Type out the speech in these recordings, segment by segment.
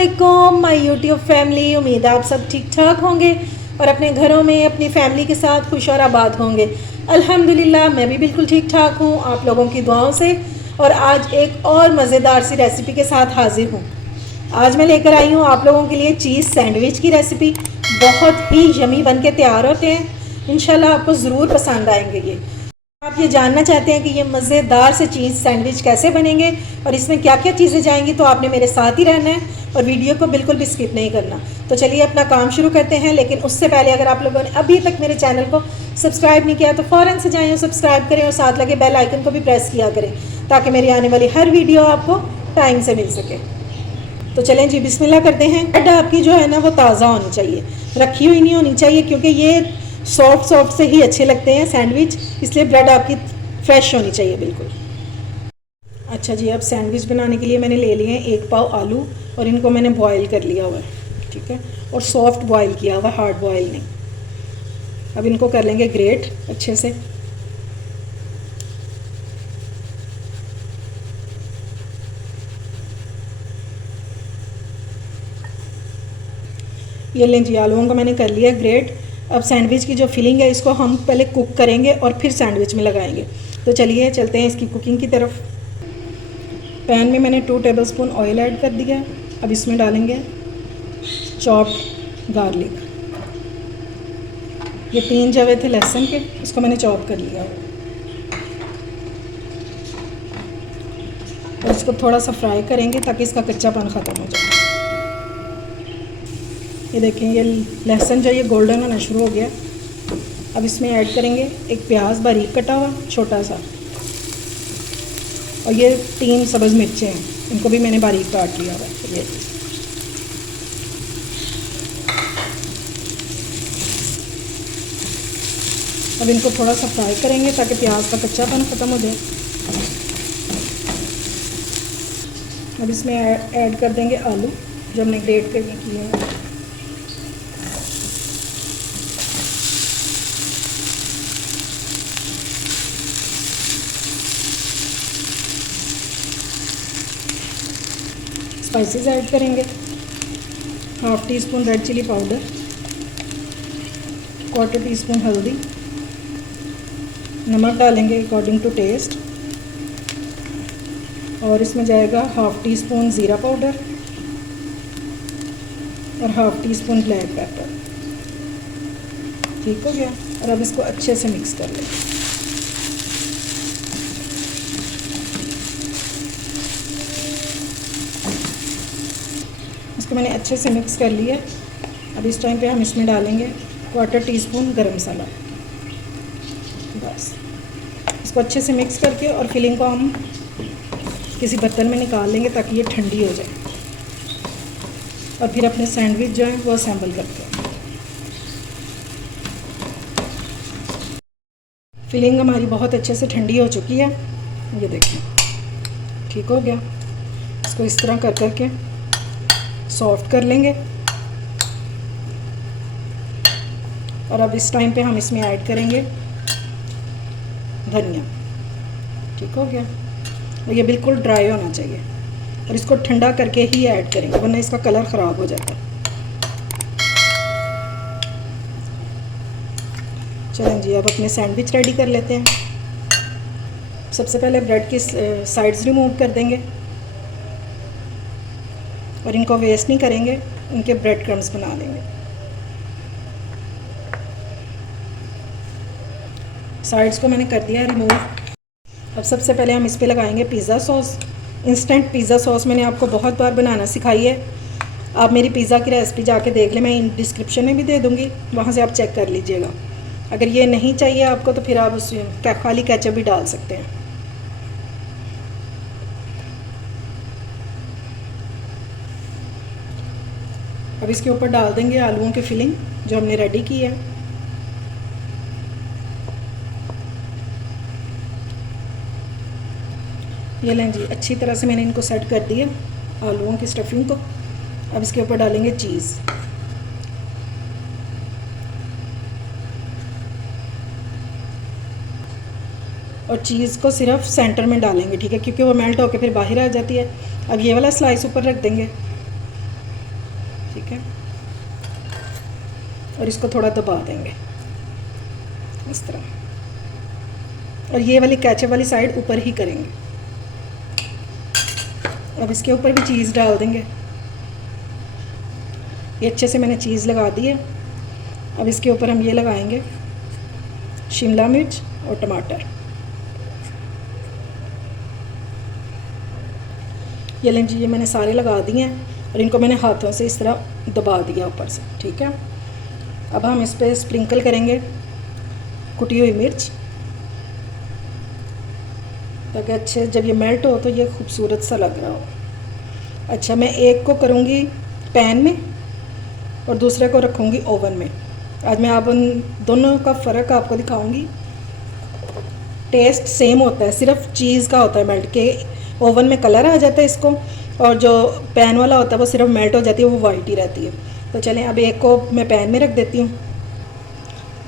अस्सलामुअलैकुम my YouTube family. उम्मीद है आप सब ठीक ठाक होंगे और अपने घरों में अपनी फैमिली के साथ खुश और आबाद होंगे। अल्हम्दुलिल्लाह मैं भी बिल्कुल ठीक ठाक हूँ आप लोगों की दुआओं से। और आज एक और मज़ेदार सी रेसिपी के साथ हाजिर हूँ। आज मैं लेकर आई हूँ आप लोगों के लिए चीज़ सैंडविच की रेसिपी। बहुत ही यमी बन के तैयार होते हैं। इंशाल्लाह आपको ज़रूर पसंद आएंगे। ये आप ये जानना चाहते हैं कि ये मज़ेदार से चीज़ सैंडविच कैसे बनेंगे और इसमें क्या क्या चीज़ें जाएंगी, तो आपने मेरे साथ ही रहना है और वीडियो को बिल्कुल भी स्किप नहीं करना। तो चलिए अपना काम शुरू करते हैं। लेकिन उससे पहले अगर आप लोगों ने अभी तक मेरे चैनल को सब्सक्राइब नहीं किया तो फ़ौरन से जाएँ और सब्सक्राइब करें और साथ लगे बेल आइकन को भी प्रेस किया करें ताकि मेरी आने वाली हर वीडियो आपको टाइम से मिल सके। तो चलें जी बिस्मिल्लाह करते हैं। ब्रेड आपकी जो है ना वो ताज़ा होनी चाहिए, रखी हुई नहीं होनी चाहिए, क्योंकि ये सॉफ्ट से ही अच्छे लगते हैं सैंडविच, इसलिए ब्रेड आपकी फ्रेश होनी चाहिए बिल्कुल। अच्छा जी, अब सैंडविच बनाने के लिए मैंने ले लिए हैं 1 पाव आलू और इनको मैंने बॉईल कर लिया हुआ है, ठीक है, और सॉफ्ट बॉईल किया हुआ, हार्ड बॉईल नहीं। अब इनको कर लेंगे ग्रेट अच्छे से। ये लें जी, आलूओं को मैंने कर लिया ग्रेट। अब सैंडविच की जो फिलिंग है इसको हम पहले कुक करेंगे और फिर सैंडविच में लगाएंगे। तो चलिए चलते हैं इसकी कुकिंग की तरफ। पैन में मैंने 2 टेबलस्पून ऑयल ऐड कर दिया। अब इसमें डालेंगे चॉप्ड गार्लिक। ये 3 जवे थे लहसुन के, इसको मैंने चॉप कर लिया और इसको थोड़ा सा फ्राई करेंगे ताकि इसका कच्चापन ख़त्म हो जाए। ये देखें, ये लहसुन जो ये गोल्डन होना शुरू हो गया। अब इसमें ऐड करेंगे एक प्याज बारीक कटा हुआ छोटा सा, और ये 3 सब्ज़ मिर्चें हैं, इनको भी मैंने बारीक काट लिया हुआ है। ये अब इनको थोड़ा सा फ्राई करेंगे ताकि प्याज का कच्चापन ख़त्म हो जाए। अब इसमें ऐड कर देंगे आलू जो हमने ग्रेट करके किए हैं। स्पाइसेस ऐड करेंगे, 1/2 teaspoon red chilli powder, 1/4 teaspoon हल्दी, नमक डालेंगे अकॉर्डिंग टू टेस्ट, और इसमें जाएगा 1/2 टीस्पून ज़ीरा पाउडर और 1/2 टीस्पून ब्लैक पेपर। ठीक हो गया। और अब इसको अच्छे से मिक्स कर लेंगे। इसको मैंने अच्छे से मिक्स कर लिया। अब इस टाइम पे हम इसमें डालेंगे 1/4 टीस्पून गरम मसाला। बस इसको अच्छे से मिक्स करके और फिलिंग को हम किसी बर्तन में निकाल लेंगे ताकि ये ठंडी हो जाए, और फिर अपने सैंडविच जो है वो असेंबल करते हैं। फिलिंग हमारी बहुत अच्छे से ठंडी हो चुकी है, ये देखें ठीक हो गया। इसको इस तरह कर करके सॉफ्ट कर लेंगे। और अब इस टाइम पे हम इसमें ऐड करेंगे धनिया। ठीक हो गया। और ये बिल्कुल ड्राई होना चाहिए और इसको ठंडा करके ही ऐड करेंगे वरना इसका कलर ख़राब हो जाता है। चलें जी, अब अपने सैंडविच रेडी कर लेते हैं। सबसे पहले ब्रेड की साइड्स रिमूव कर देंगे और इनको वेस्ट नहीं करेंगे, इनके ब्रेड क्रम्स बना देंगे। साइड्स को मैंने कर दिया रिमूव। अब सबसे पहले हम इस पे लगाएंगे pizza sauce. Instant pizza sauce मैंने आपको बहुत बार बनाना सिखाई है। आप मेरी पिज़्ज़ा की रेसिपी जाके देख लें, मैं डिस्क्रिप्शन में भी दे दूँगी, वहाँ से आप चेक कर लीजिएगा। अगर ये नहीं चाहिए आपको तो फिर आप उसमें खाली केचप भी डाल सकते हैं। अब इसके ऊपर डाल देंगे आलूओं की फिलिंग जो हमने रेडी की है। ये लें जी, अच्छी तरह से मैंने इनको सेट कर दिया आलूओं की स्टफिंग को। अब इसके ऊपर डालेंगे चीज़। और चीज़ को सिर्फ सेंटर में डालेंगे, ठीक है, क्योंकि वो मेल्ट होकर फिर बाहर आ जाती है। अब ये वाला स्लाइस ऊपर रख देंगे और इसको थोड़ा दबा देंगे इस तरह, और ये वाली केचप वाली साइड ऊपर ही करेंगे। अब इसके ऊपर भी चीज़ डाल देंगे। ये अच्छे से मैंने चीज़ लगा दी है। अब इसके ऊपर हम ये लगाएंगे शिमला मिर्च और टमाटर। ये लें जी, ये मैंने सारे लगा दिए हैं और इनको मैंने हाथों से इस तरह दबा दिया ऊपर से, ठीक है। अब हम इस पर स्प्रिंकल करेंगे कुटी हुई मिर्च, ताकि अच्छे जब ये मेल्ट हो तो ये खूबसूरत सा लग रहा हो। अच्छा, मैं एक को करूँगी पैन में और दूसरे को रखूँगी ओवन में। आज मैं आप उन दोनों का फ़र्क आपको दिखाऊँगी। टेस्ट सेम होता है, सिर्फ चीज़ का होता है मेल्ट के। ओवन में कलर आ जाता है इसको, और जो पैन वाला होता है वो सिर्फ मेल्ट हो जाती है, वो वाइट ही रहती है। तो चलें अब एक को मैं पैन में रख देती हूँ।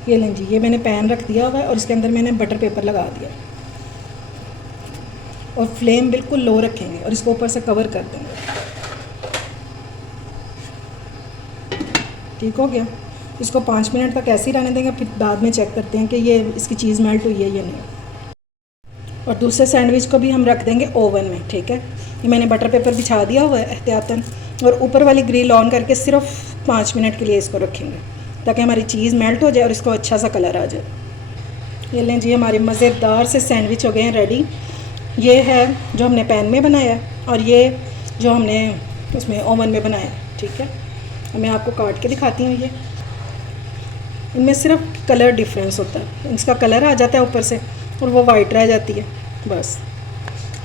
ये लें जी, ये मैंने पैन रख दिया हुआ है और इसके अंदर मैंने बटर पेपर लगा दिया और फ्लेम बिल्कुल लो रखेंगे और इसको ऊपर से कवर कर देंगे। ठीक हो गया। इसको 5 मिनट तक ऐसे ही रहने देंगे, फिर बाद में चेक करते हैं कि ये इसकी चीज़ मेल्ट हुई है या नहीं। और दूसरे सैंडविच को भी हम रख देंगे ओवन में, ठीक है। ये मैंने बटर पेपर बिछा दिया हुआ है एहतियातन, और ऊपर वाली ग्रिल ऑन करके सिर्फ 5 मिनट के लिए इसको रखेंगे, ताकि हमारी चीज़ मेल्ट हो जाए और इसको अच्छा सा कलर आ जाए। ये लें जी, हमारे मज़ेदार से सैंडविच हो गए हैं रेडी। ये है जो हमने पैन में बनाया और ये जो हमने उसमें ओवन में बनाया, ठीक है। मैं आपको काट के दिखाती हूँ। ये इनमें सिर्फ कलर डिफरेंस होता है, इसका कलर आ जाता है ऊपर से और वो वाइट रह जाती है बस।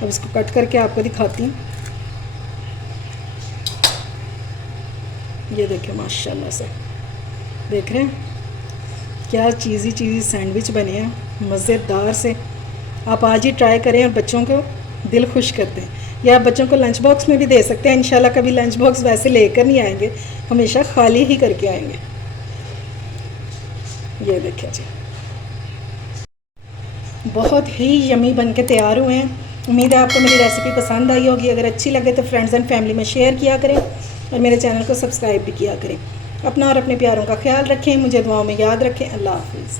अब इसको कट करके आपको दिखाती हूँ। ये देखिए माशाल्लाह से, देख रहे हैं क्या चीज़ी सैंडविच बने हैं मज़ेदार से। आप आज ही ट्राई करें और बच्चों को दिल खुश करते हैं। या आप बच्चों को लंच बॉक्स में भी दे सकते हैं। इंशाल्लाह कभी लंच बॉक्स वैसे लेकर नहीं आएंगे, हमेशा खाली ही करके आएंगे। ये देखिए जी, बहुत ही यमी बन के तैयार हुए हैं। उम्मीद है आपको मेरी रेसिपी पसंद आई होगी। अगर अच्छी लगे तो फ्रेंड्स एंड फैमिली में शेयर किया करें और मेरे चैनल को सब्सक्राइब भी किया करें। अपना और अपने प्यारों का ख्याल रखें, मुझे दुआओं में याद रखें। अल्लाह हाफिज़।